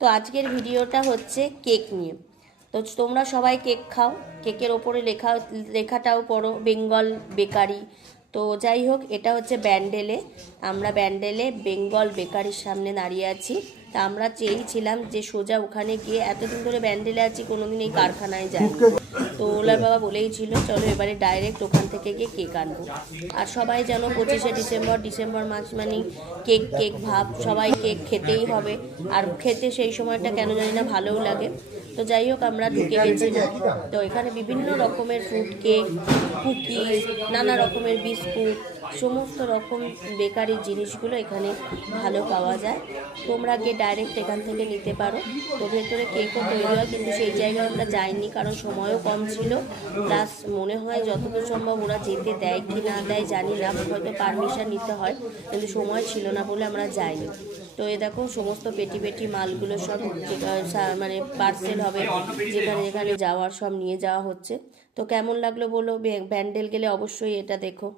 তো আজকের ভিডিওটা হচ্ছে কেক নিয়ে। তো তোমরা সবাই কেক খাও, কেকের ওপরে লেখাটাও পড়ো বেঙ্গল বেকারি। তো যাই হোক, এটা হচ্ছে ব্যান্ডেলে। আমরা ব্যান্ডেলে বেঙ্গল বেকারির সামনে দাঁড়িয়ে আছি। তা আমরা চেয়েছিলাম যে সোজা ওখানে গিয়ে, এতদিন ধরে ব্যান্ডেলে আছি, কোনোদিন এই কারখানায় যাইনি। তো ওলার বাবা বলেই ছিল চলো এবারে ডাইরেক্ট ওখান থেকে গিয়ে কেক আনবো। আর সবাই যেন 25শে ডিসেম্বর মাস মানে কেক কেক ভাব, সবাই কেক খেতেই হবে। আর খেতে সেই সময়টা কেন জানি না ভালোও লাগে। তো যাই হোক, আমরা ঢুকে গেছিলাম। তো এখানে বিভিন্ন রকমের ফ্রুট কেক, কুকিজ, নানা রকমের বিস্কুট, সমস্ত রকম বেকারির জিনিসগুলো এখানে ভালো পাওয়া যায়। তোমরা গিয়ে ডাইরেক্ট এখান থেকে নিতে পারো। তো ভেতরে কেকও তৈরি হয়, কিন্তু সেই জায়গায় আমরা যাইনি কারণ সময়ও কম ছিল। প্লাস মনে হয় যতদূর সম্ভব ওরা যেতে দেয় কি না দেয় জানি না, হয়তো পারমিশন নিতে হয়, কিন্তু সময় ছিল না বলে আমরা যাইনি। তো এ দেখো সমস্ত পেটি পেটি মালগুলো সব মানে পার্সেল হবে, যেখানে যেখানে যাওয়ার সব নিয়ে যাওয়া হচ্ছে। তো কেমন লাগলো বলো, ব্যান্ডেল গেলে অবশ্যই এটা দেখো।